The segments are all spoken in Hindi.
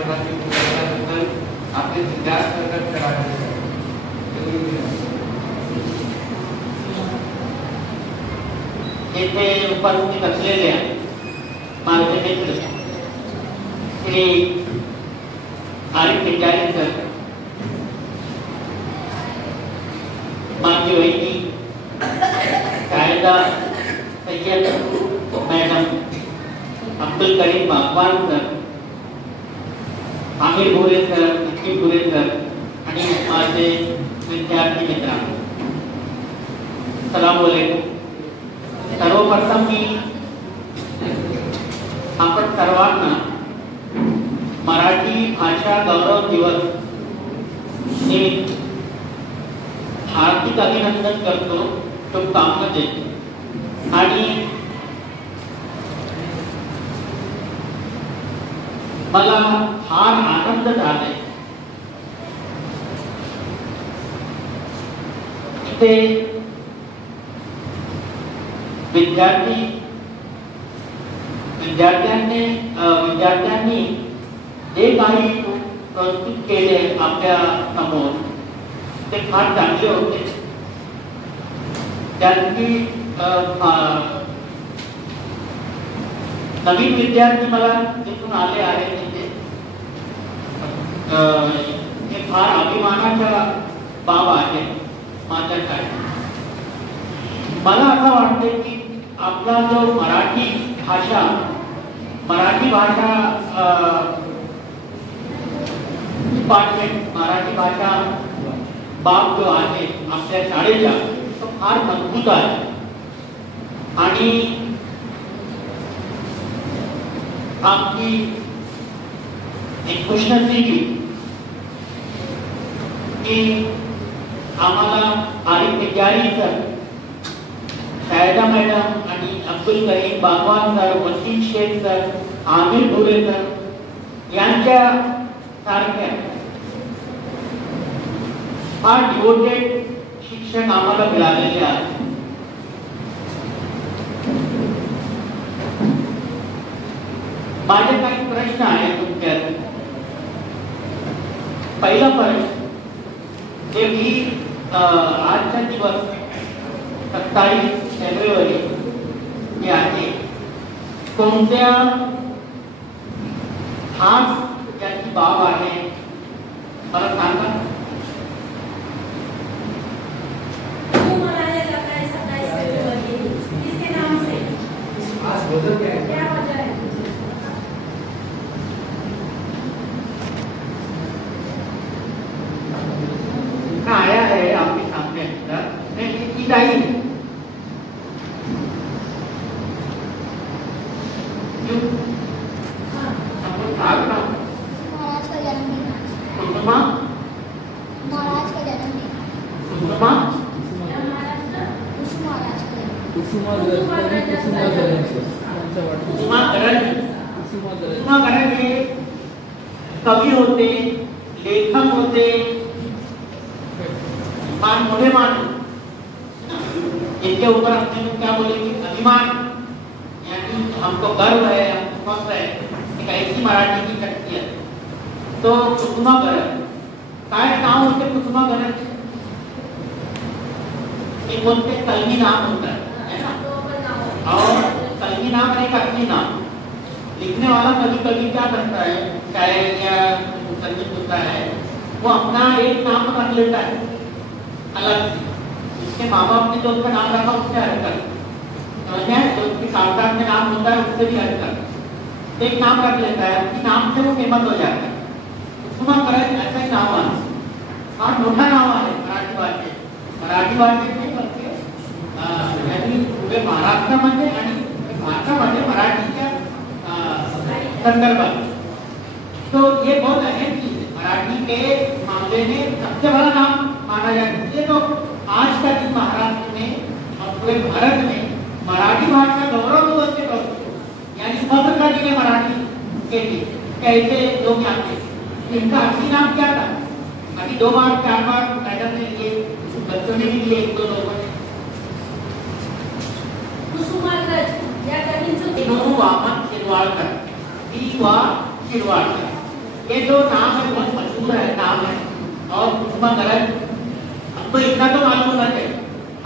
प्रकारची पुस्तकाबद्दल आपले जास्त प्रकट करावे. येथे उपस्थित असलेल्या माझे मित्र श्री आरिफ पिंजारी सर, माझी वहिनी शाहिदा सय्यद मैडम, अब्दुल करीम बागवान सर, आमिर भोरे सर, निखिल भोरे सर आणि माझे विद्यार्थी मित्रांनो, अस्सलामु अलैकुम. सर्वप्रथम मी आपण सर्वांना मराठी भाषा गौरव दिवस निमित्त हार्दिक अभिनंदन करतो, शुभकामना देतो. आणि मला फार आनंद झालाय इथे विद्यार्थ्यांनी जे काही प्रस्तुत केले आपल्या समोर ते फार चांगले होते. त्यांची नवीन विद्यार्थी मला तिथून आले आहेत तिथे, हे फार अभिमानाचा बाब आहे माझ्यासाठी. मला असं वाटते की आपला जो मराठी भाषा डिपार्टमेंट, मराठी भाषा बाब जो आहे आपल्या शाळेचा, तो फार मजबूत आहे. आणि आमची एक खुशनसीबी की आम्हाला आरिफ पिंजारी सर, शाहिदा मॅडम आणि अब्दुल करीम बागवान सर, वसीम शेख सर, आमिर भोरे सर यांच्या सारख्या फार डिवोटेड शिक्षक आम्हाला मिळालेले आहेत. माझे काही प्रश्न आहेत तुमच्यात. पहिला प्रश्न, जे मी आजचा दिवस 27 फेब्रुवारी हे आहे, कोणत्या खास त्याची बाब आहे मला सांगा. आया है आपके सामने ईद आई है. क्यों? महाराज का जन्मदिन. कुसुमा महाराज का जन्मदिन. कुसुमा हे कवि होते, लेखक होते, मोटे मानव, इनके ऊपर अपने क्या बोलेंगे, अभिमान, यानी हमको गर्व है, हमको फख्र है, एक ऐसी मराठी की शख्सियत. तो कुसुमा गरज, काय नाव होते कुसुमा गरज? एक बोलते कलमी नाम होता है ना, और कलमी नाम और एक असली नाम. लिखने वाला कभी कभी क्या करता है, शायर या संगीत होता है, वो अपना एक नाम रख लेता है अलग से. उसके माँ बाप ने जो उसका नाम रखा उससे हटकर, समझ आए, जो उसके खानदान में नाम होता है उससे भी हटकर एक नाम रख लेता है, उसी नाम से वो फेमस हो जाता है. कुसुमा गरज ऐसा ही नाव आहे, फार मोठा नाव आहे मराठी भाषेत नाही बल्कि यानी पुरे महाराष्ट्रामध्ये आणि भारतामध्ये मराठीच्या संदर्भात. तो ये बहुत अहम चीज है, मराठी के मामले में सबसे बड़ा नाम माना जाता है. तो आज का दिन महाराष्ट्र में और पूरे भारत में मराठी भाषा गौरव दिवस के तौर पर, यानी फख्र का दिन है मराठी के लिए. कैसे लोग जानते हैं इनका असली नाम क्या था? अभी 2 बार 4 बार मैडम ने ये बच्चों ने भी लिए, 1-2 लोगों ने. कुसुमा गरज या कवींचं वामन शिरवाडकर, शिरवाडकर ये जो नाम है बहुत मशहूर है नाम है और उसमें गलत हमको इतना तो मालूम होना चाहिए।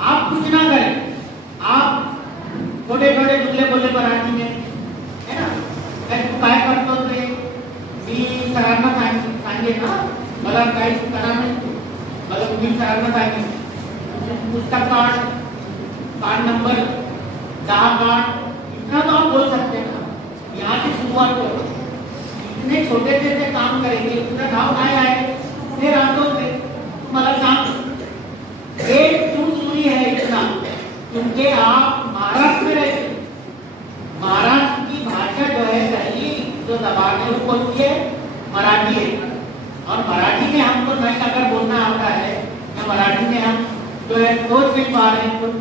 आप कुछ ना करें, आप छोटे छोटे दुबले बोले मराठी में है ना, तू काय करतो ते मी सरांना सांगेन ना, मला काय करा नाही, मला तुम्ही सरांना सांगेन पुस्तक कार्ड नंबर 10 कार्ड, इतना तो आप बोल सकते हैं ना। यहाँ से शुरुआत करो, इतने छोटे से काम करेंगे, उतना नाव काय आहे फिर रातों से तुम्हाला सांग एक क्यों जरूरी है इतना, क्योंकि आप महाराष्ट्र में रहते, महाराष्ट्र की भाषा जो है पहली जो जबान है वो कौन सी है, मराठी है। और मराठी में हमको नहीं अगर बोलना आता है या मराठी में हम जो है सोच नहीं पा रहे हैं,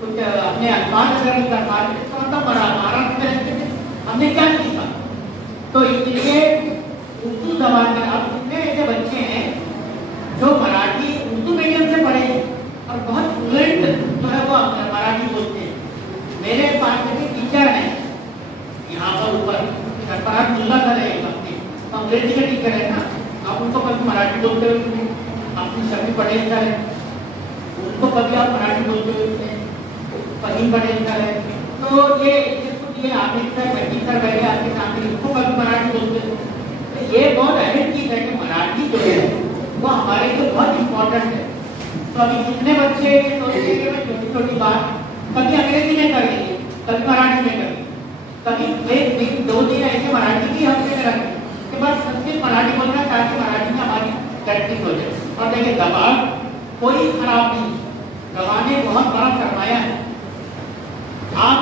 कुछ अपने अल्फाज अगर नहीं कर पा रहे तो मतलब महाराष्ट्र में रहते थे हमने क्या सीखा। तो इसलिए उर्दू जबान में अब कितने ऐसे बच्चे हैं जो मराठी उर्दू मीडियम से पढ़े और बहुत फ्लुएंट जो है वो मराठी बोलते हैं। मेरे पास में टीचर हैं यहाँ पर ऊपर सरफराज मुल्ला सर है अपने, तो अंग्रेजी के टीचर है ना, आप उनको कभी मराठी बोलते हुए सुने, अपनी शर्मी पटेल सर है उनको कभी आप मराठी बोलते हुए सुने, फहीम पटेल सर है, तो ये आमिर सर वकील सर बैठे आपके सामने, इनको कभी मराठी बोलते हुए, ये बहुत अहम चीज है कि मराठी जो है वो हमारे लिए बहुत इम्पोर्टेंट है। तो अभी कितने बच्चे सोचते हैं कि छोटी छोटी बात कभी अंग्रेजी में कर लेंगे, कभी मराठी में करेंगे, कभी एक दिन 2 दिन ऐसे मराठी की हफ्ते में रखें कि बस सबसे मराठी बोलना ताकि मराठी में हमारी प्रैक्टिस हो जाए। और देखिए जबान कोई खराब नहीं, जबान एक बहुत बड़ा सरमाया है। आप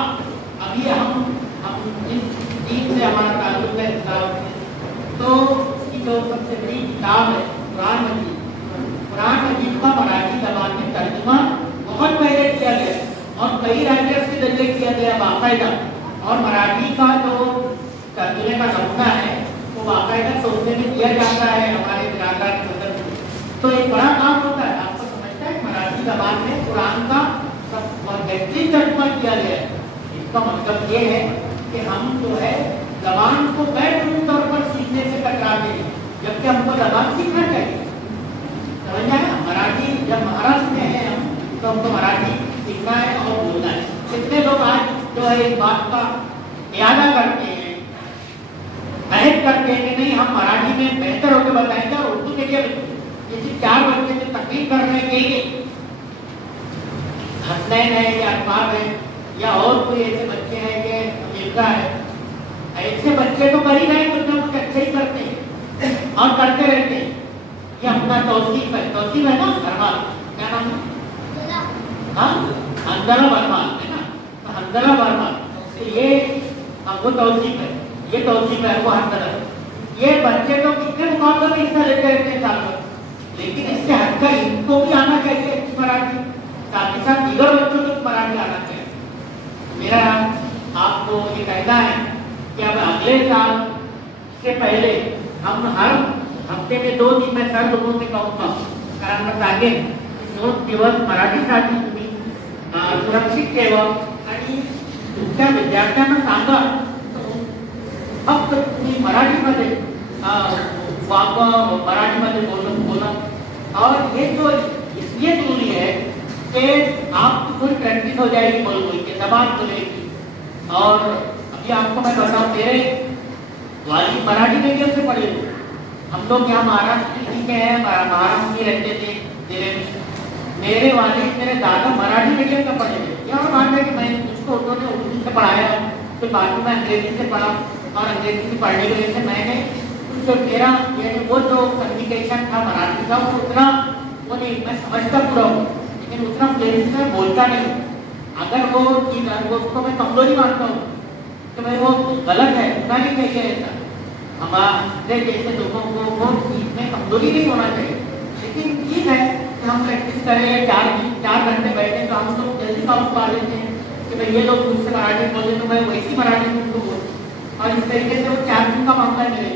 अभी हम जिस दीन से हमारा ताल्लुक है इस्लाम से, तो इसकी जो सबसे बड़ी किताब है कुरान मजीद, कुरान मजीद का मराठी जबान में तर्जुमा बहुत पहले किया गया और कई राइटर्स के जरिए किया गया बाकायदा, और मराठी का जो तर्जुमे का नमूना है वो बाकायदा तोहफे में दिया जाता है हमारे बिरादरान के अंदर। तो एक बड़ा काम होता है, आपको समझता है मराठी जबान में कुरान का सब बेहतरीन तर्जुमा किया गया है। इसका मतलब ये है कि हम जो है जबान को बेहतरीन तौर पर सीखने से कतराते हैं, जबकि हमको जबान सीखना चाहिए। समझ आया? मराठी जब महाराष्ट्र में है हम, तो हमको मराठी सीखना है और बोलना है। कितने लोग आज जो है इस बात का इरादा करते हैं, महक करते हैं कि नहीं हम मराठी में बेहतर होकर बताएंगे और उर्दू मीडियम किसी 4 बच्चे जो तकलीफ कर रहे हैं हसनैन है या अरबाब है या और कोई ऐसे बच्चे हैं कि अमेरिका है, ऐसे बच्चे तो कर ही रहे कुछ ना कुछ अच्छे ही करते हैं और करते रहते हैं। ये अपना तौसीफ है ना वर्मा, क्या नाम है? हाँ, हंजला वर्मा है ना, तो हंजला वर्मा, ये वो तौसीफ है, ये तौसीफ है, वो हंजला। ये बच्चे तो कितने मुकाबले में हिस्सा लेते रहते हैं साल भर, लेकिन इससे हटकर इनको भी आना चाहिए अच्छी मराठी, साथ ही साथ दीगर बच्चों को मराठी आना चाहिए। मेरा आपको ये कहना है कि अब अगले साल से पहले हम हर हफ्ते में 2 दिन में सर लोगों से कहूँगा कारण सांगेन 2 दिवस मराठीसाठी तुम्ही सुरक्षित ठेवा आणि तुमच्या विद्यार्थ्यांना सांगा फक्त तुम्ही मराठीमध्ये वापरा, मराठीमध्ये बोला। और ये जो इसलिए जरूरी है कि आपकी थोड़ी प्रैक्टिस हो जाएगी बोल के, जबान बोलेगी। और अभी आपको मैं बताऊँ, मेरे वाली मराठी मीडियम से पढ़े हुए, हम लोग यहाँ महाराष्ट्र के हैं, महाराष्ट्र में रहते थे जिले में। मेरे वाले मेरे दादा मराठी मीडियम का पढ़े थे। यह बात है कि मैं उसको उन्होंने उर्दू से पढ़ाया, फिर बाद में अंग्रेजी से पढ़ा और अंग्रेजी से पढ़ने की वजह से मैंने जो मेरा वो जो कम्युनिकेशन था मराठी का वो उतना वो नहीं, मैं समझता पूरा हूँ लेकिन उतना फ्लुएंट में बोलता नहीं। अगर वो चीज़ है उसको मैं कमजोरी मानता हूँ तो मैं वो गलत है, उतना नहीं चाहिए ऐसा। हमारे जैसे लोगों को वो इसमें कमजोरी नहीं होना चाहिए, लेकिन ठीक है कि हम प्रैक्टिस करें, 4 घंटे बैठे तो हम लोग जल्दी काम पा लेते हैं कि भाई ये लोग मुझसे मराठी बोले तो मैं वैसी मराठी में उनको बोलूँ, और इस तरीके से वो 4 दिन का मामला मिले।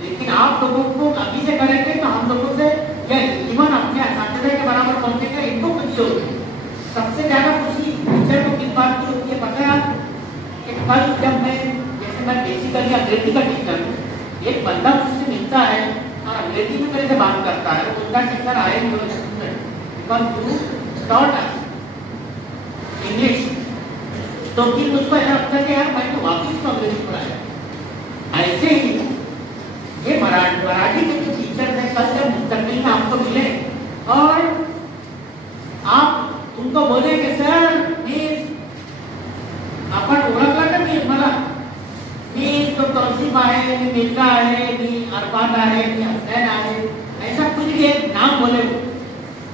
लेकिन आप लोगों को अभी से करेंगे तो हम लोगों से या इवन अपने असातिज़ा के बराबर पहुँचेंगे, इनको खुशी होगी। सबसे ज़्यादा खुशी टीचर को किस बात की होती है पता है आप? कि कल जब मैं जैसे मैं बेसिकली अंग्रेजी का टीचर हूँ, एक बंदा मुझसे मिलता है से बात करता है, वो बोलता है कि sir I am your student because you taught us English. तो फिर उसको ऐसा लगता है कि यार मैं तो वापिस तो अंग्रेजी पढ़ाया। ऐसे ही ये मराठी के जो टीचर हैं कल जब मुस्तकबिल में आपको मिले और आप उनको बोले कि सर प्लीज आपण ओळखला का मी मला, मी तो तौसीफ आहे, मी मिर्जा आहे, मी अरबाज आहे, मी हसनैन आहे, ऐसा कुछ भी एक नाम बोले।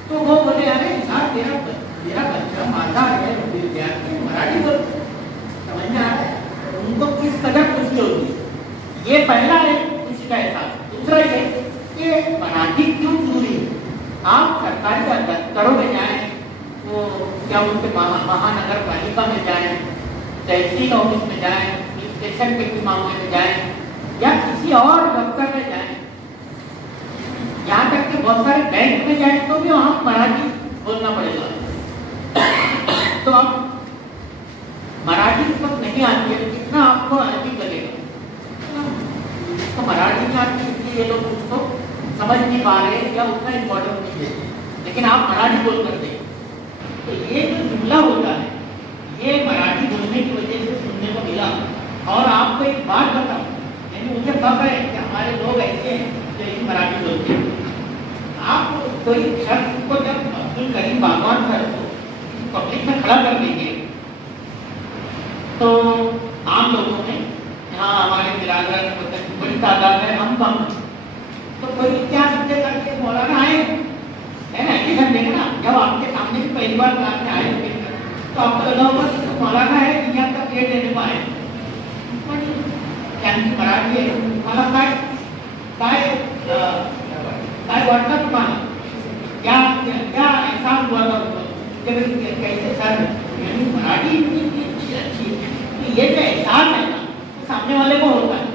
तो वो बोले अरे यार मेरा बच्चा माता है, विद्यार्थी मराठी बोल, समझ में आ रहा है उनको किस कदर खुशी होगी। ये पहला एक खुशी का एहसास। दूसरा ये कि मराठी क्यों जरूरी है। आप सरकारी दफ्तरों में जाएं, वो क्या उनके महानगर पालिका में जाएं, तहसील ऑफिस में जाएं, स्टेशन के मामले में जाएं या किसी और दफ्तर में जाएं, यहाँ तक कि बहुत सारे बैंक में जाएं तो भी वहाँ मराठी बोलना पड़ेगा। तो अब मराठी इस वक्त नहीं आती है, कितना आपको अजीब लगेगा। तो मराठी नहीं आती इसलिए ये लोग उसको समझ नहीं पा रहे या उतना इम्पोर्टेंट नहीं देते, लेकिन आप मराठी बोल करते हैं। तो ये जो जुमला होता है ये मराठी बोलने की वजह से सुनने को मिला। और आपको एक बात बताऊं, यानी मुझे फख्र है कि हमारे लोग ऐसे हैं जो इस मराठी बोलते हैं। आप कोई शख्स को जब अब्दुल करीम बागवान सर को पब्लिक में खड़ा कर देंगे तो आम लोगों में यहाँ हमारे बिरादर बड़ी तादाद है, हम कम, तो कोई क्या समझे करके मौलाना आए है ना, इधर देखना जब आपके सामने भी पहली बार क्लास में आए तो आपको लगा होगा कि मौलाना है दुनिया का पेड़ लेने को आए, मराठी आहे मला काय काय काय वाटतं तुम्हाला, क्या क्या एहसास हुआ था कैसे सर यानी मराठी अच्छी है। तो ये जो एहसास है ना सामने वाले को होता है।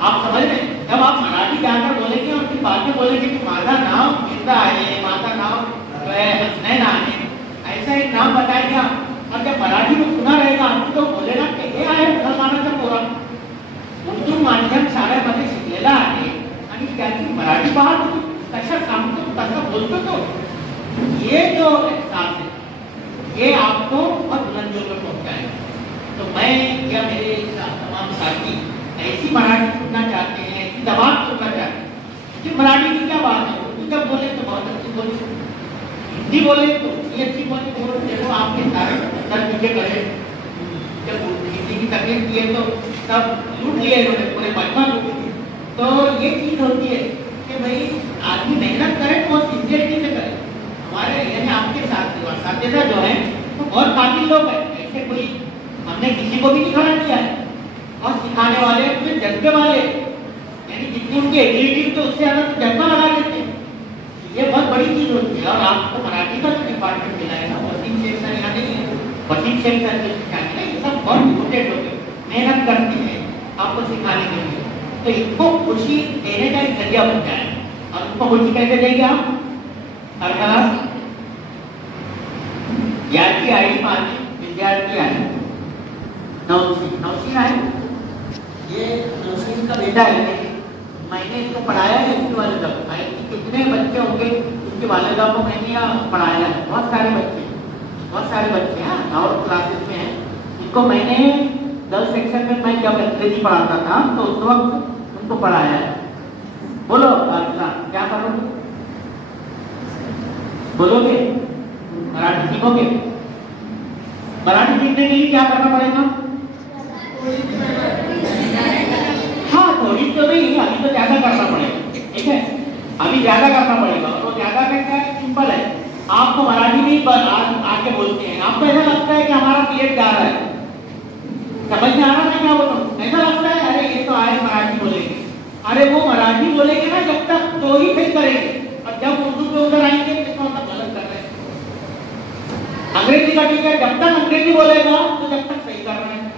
आप समझ रहे हैं, जब आप मराठी जाकर बोलेंगे और फिर बाद में बोलेंगे कि माझा नाम मिर्जा है, माझा नाम जो है हसनैन आहे, ऐसा एक नाम बताएंगे आप, और जब मराठी में सुना रहेगा आपको तो बोलेगा कि हे आहे मुसलमानाचा पोरा, उर्दू माध्यम शाळेमध्ये शिकलेला आहे आणि त्याची मराठी बात कशा सांगतो कसं बोलतो तो, ये जो एहसास है ये आपको बहुत बुलंदियों पर पहुंचाएगा। तो मैं या मेरे तमाम साथी ऐसी मराठी सुनना चाहते हैं, ऐसी जबान सुनना चाहते हैं कि मराठी की क्या बात है। उर्दू जब बोले तो बहुत अच्छी बोले, हिंदी बोले तो ये अच्छी बोले, तो देखो आपके सारे सर पीछे करे, जब हिंदी की तकलीफ की है तो सब लूट लिए इन्होंने, पूरे मजमा लूट लिए। तो ये चीज होती है कि भाई आदमी मेहनत करे तो सिंसियरिटी से करे। हमारे यानी आपके साथीदार जो है वो बहुत काबिल लोग हैं, ऐसे कोई हमने किसी को भी नहीं खड़ा किया है, और सिखाने वाले अपने जज्बे वाले, यानी जितनी उनकी एबिलिटी तो उससे ज्यादा तो जज्बा लगा देते हैं। ये बहुत बड़ी चीज होती है। और आपको मराठी का जो डिपार्टमेंट मिला है ना, वसीम शेख सर यहाँ नहीं है, वसीम शेख सर जो सिखाने ना, ये सब बहुत डिवोटेड होते हैं, मेहनत करते हैं आपको सिखाने के लिए। तो इनको खुशी देने का एक जरिया बन जाए। और उनको खुशी कैसे देंगे आप? हर क्लास याची आई माझी विद्यार्थी आहे नौशीन आहे, ये नौशीन का बेटा है, मैंने इसको पढ़ाया है इसकी वालिदा को। कितने बच्चे होंगे उनकी वालिदा को मैंने यहाँ पढ़ाया है, बहुत सारे बच्चे हैं और क्लासेस में हैं। इनको मैंने गर्ल्स सेक्शन में मैं जब अंग्रेजी पढ़ाता था तो उस वक्त उनको पढ़ाया है। बोलो क्या करोगे, बोलोगे मराठी सीखोगे? मराठी सीखने के लिए क्या करना पड़ेगा? हाँ थोड़ी तो नहीं, अभी तो ज्यादा करना पड़ेगा, ठीक है, अभी ज्यादा करना पड़ेगा। और वो ज्यादा कैसा है? सिंपल है, आपको मराठी में आके बोलते हैं, आपको ऐसा लगता है कि हमारा पीरियड जा रहा है, समझ में आ रहा है क्या बोल रहा हूँ? ऐसा लगता है अरे ये तो आए मराठी बोलेंगे, अरे वो मराठी बोलेंगे ना जब तक तो ही सही करेंगे, और जब उर्दू पे उधर आएंगे तो मतलब गलत कर रहे हैं। अंग्रेजी का ठीक है, जब तक अंग्रेजी बोलेगा तो जब तक सही कर रहे हैं।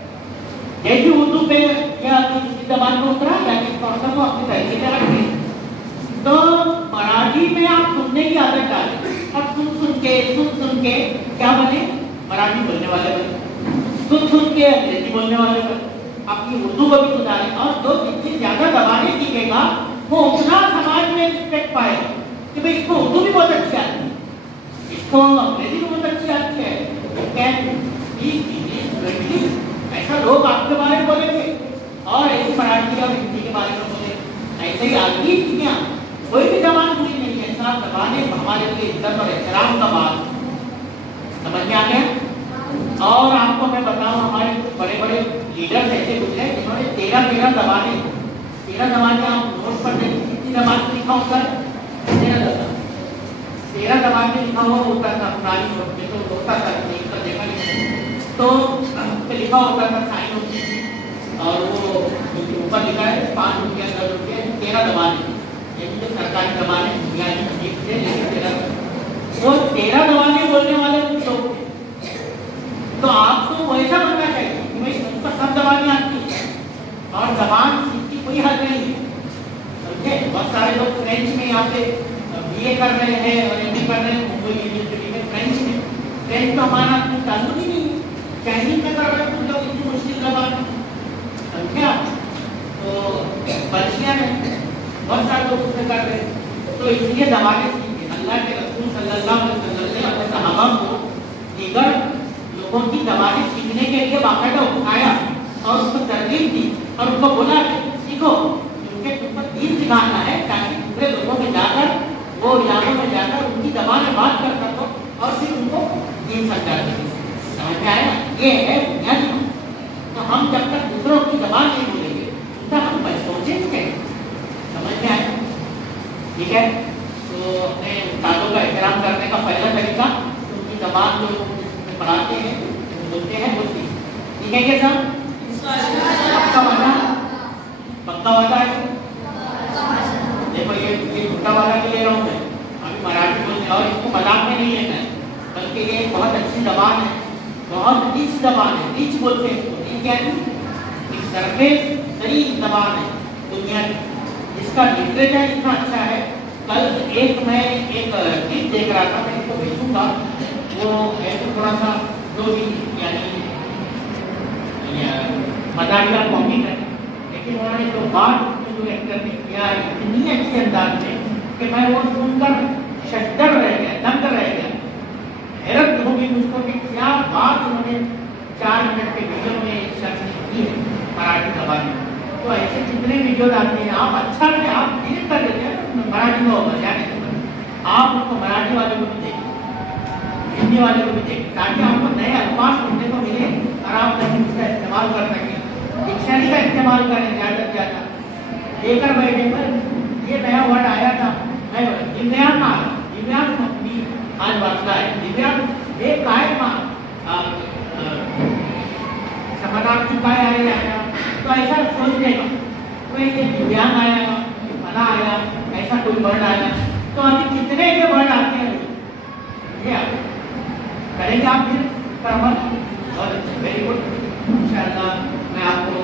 जैसे उर्दू पे या किसी जबान में उतरा या किसी को अपनी तरीके से रख दें। तो मराठी में आप सुनने की आदत डालें और सुन के क्या बने? मराठी बोलने वाले बने, सुन के अंग्रेजी बोलने वाले बने, अपनी उर्दू को भी सुधारें। और जो जितनी ज्यादा जबानें सीखेगा वो उतना समाज में पाए कि भाई इसको उर्दू भी बहुत अच्छी आती है, इसको अंग्रेजी भी बहुत अच्छी आती है, कैन स्पीक इंग्लिश फ्लुएंटली, ऐसा लोग आपके बारे में बोलेंगे और ऐसी मराठी और हिंदी के बारे में बोले, ऐसे ही आती चीजें कोई भी जबान पूरी नहीं है। सब जबानें हमारे लिए इज्जत और एहतराम का बात, समझ में आ गया। और आपको मैं बताऊं, हमारे कुछ बड़े बड़े लीडर्स ऐसे गुजरे जिन्होंने 13 जबानें आप नोट पर देखें, कितनी जबान लिखा होता है, 13 जबान में लिखा हुआ होता था पुरानी नोट में, तो होता था नहीं तो देखा नहीं, तो पे लिखा होता था, साइन होती थी और वो ऊपर लिखा है 5 रुपया 10 रुपया 13 जबानें, ये तो सरकारी जबानें दुनिया की से लेकर 13, वो 13 जबानें बोलने वाले कुछ लोग थे। तो आपको वैसा बनना चाहिए कि भाई उसका सब जबानें आती है और जबान की कोई हद नहीं है, समझे। बहुत सारे लोग फ्रेंच में यहाँ पे बीए कर रहे हैं और एमए कर रहे हैं मुंबई यूनिवर्सिटी में, फ्रेंच तो हमारा ताल्लुक ही नहीं है, चाइनीज में कर रहे हैं कुछ लोग, इतनी मुश्किल जबान, समझे आप। तो पर्शियन है, बहुत सारे लोग उसमें कर रहे हैं, तो इसलिए जबानें सीखे। अल्लाह के रसूल सल्लल्लाहु अलैहि वसल्लम ने अपने सहाबा को दीगर लोगों की जबानें सीखने के लिए बाकायदा उठाया और उसको तरकीब दी और उनको बोला कि सीखो, क्योंकि तुमको दीन सिखाना है ताकि दूसरे लोगों में जाकर, वो इलाकों में जाकर उनकी जबान में बात कर सको और फिर उनको दीन समझा सको। समझ में आया? ये है बुनियादी। तो हम जब तक दूसरों की जबान नहीं बोलेंगे तब हम सोचेंगे, समझ में आया? ठीक है। तो अपने उस्तादों का एहतराम करने का पहला तरीका, उनकी जबान जो पढ़ाते हैं बोलते हैं वो ठीक है क्या सब? पक्का वादा है। देखो ये छोटा वाला भी ले रहा हूँ मैं, अभी मराठी बोलते और इसको मजाक में नहीं लेना है, बल्कि ये बहुत अच्छी जबान है, बहुत रिच जबान है, रिच बोलते हैं इसको, ठीक है। एक सरफेस तरीन जबान है दुनिया की, इसका लिटरेचर इतना अच्छा है। कल मैं एक चीज देख रहा था, मैं इसको भेजूंगा, वो है तो थोड़ा सा जो भी यानी मजाकिया कॉमिक है, लेकिन उन्होंने जो बात जो एक्टर ने किया है इतनी अच्छे अंदाज में कि मैं वो सुनकर शक्कर रह गया, दंग रह गया, हैरत हो गई मुझको कि क्या बात उन्होंने 4 मिनट के वीडियो में एक शख्स ने की है मराठी जबान में। तो ऐसे जितने वीडियो आते हैं आप अच्छा से आप डिलीट कर देते हैं, मराठी में होगा जाने के, आप उसको मराठी वाले को भी देखें, हिंदी वाले को भी देखें, ताकि आपको नए अल्फाज सुनने को मिले और आप कहीं उसका इस्तेमाल कर सकें। डिक्शनरी का इस्तेमाल करें ज़्यादा से ज़्यादा, लेकर बैठे पर ये नया वर्ड आया था, मैं दिव्यांग आज वाचला है, दिव्यांग एक काय समानार्थी काय आया, तो ऐसा सोचने का तो ये दिव्यांग आया, मना आया, ऐसा कोई वर्ड आया, तो अभी कितने के वर्ड आते हैं ये करेंगे आप फिर और वेरी गुड इंशाअल्लाह। मैं आपको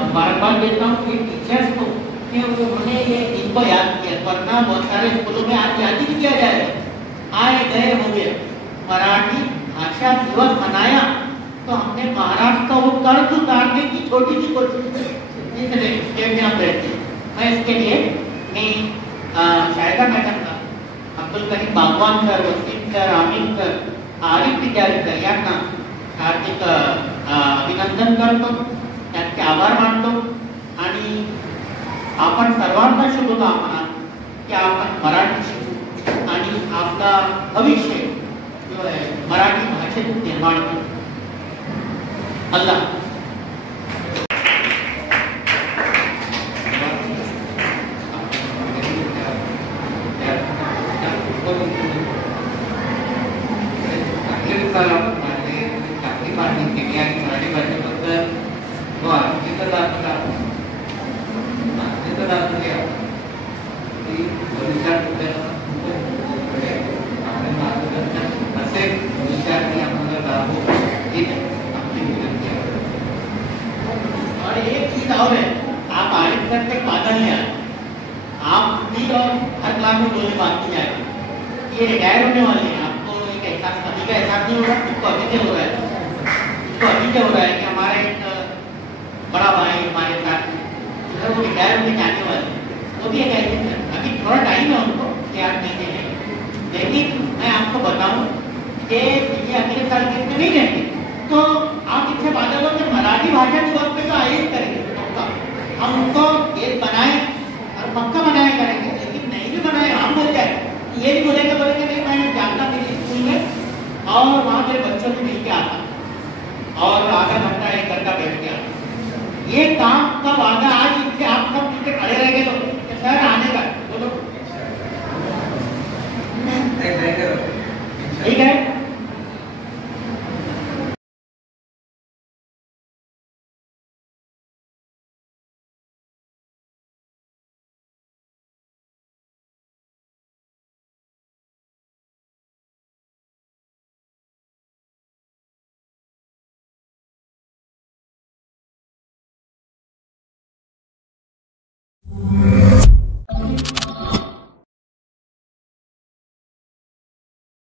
मुबारकबाद देता हूँ कि टीचर्स को कि उन्होंने ये इनको याद किया, वरना बहुत सारे स्कूलों में आज याद ही नहीं किया जाएगा, आए गए हो गया। मराठी भाषा दिवस मनाया तो हमने महाराष्ट्र का वो कर्ज उतारने की छोटी सी कोशिश की, मैं इसके लिए शायद मैं करता Abdul Karim Bagwan sir, Wasim sir, Aamir sir, Arif Tijari sir यांना हार्दिक अभिनंदन करतो, त्यांचे आभार मानतो आणि आपण सर्वांना शुभकामना की आपण मराठी शिकू आणि आपला भविष्य जो है मराठी भाषेत निर्माण करू। अल्लाह ये रिटायर होने वाले हैं, आपको एक एहसास अभी का एहसास नहीं होगा, इसको अभी से हो रहा है, इसको अभी से हो रहा है कि हमारे एक बड़ा भाई हमारे साथ वो रिटायर होने जाने वाले हैं, वो भी एक ऐसे हैं। अभी थोड़ा टाइम है उनको तैयार करने के लिए, लेकिन मैं आपको बताऊं कि ये अगले साल के में नहीं रहेंगे, तो आप इनसे वादा करो कि मराठी भाषा दिवस पे तो आयोजित करेंगे पक्का। हम उनको एक बनाए और पक्का बनाया करेंगे, लेकिन नहीं भी बनाए हम बोल जाए, ये नहीं बोलेंगे नहीं मैं जानता मेरे स्कूल में और वहाँ मेरे बच्चों से मिल के आता और आधा घंटा 1 घंटा बैठ के आता। ये काम का वादा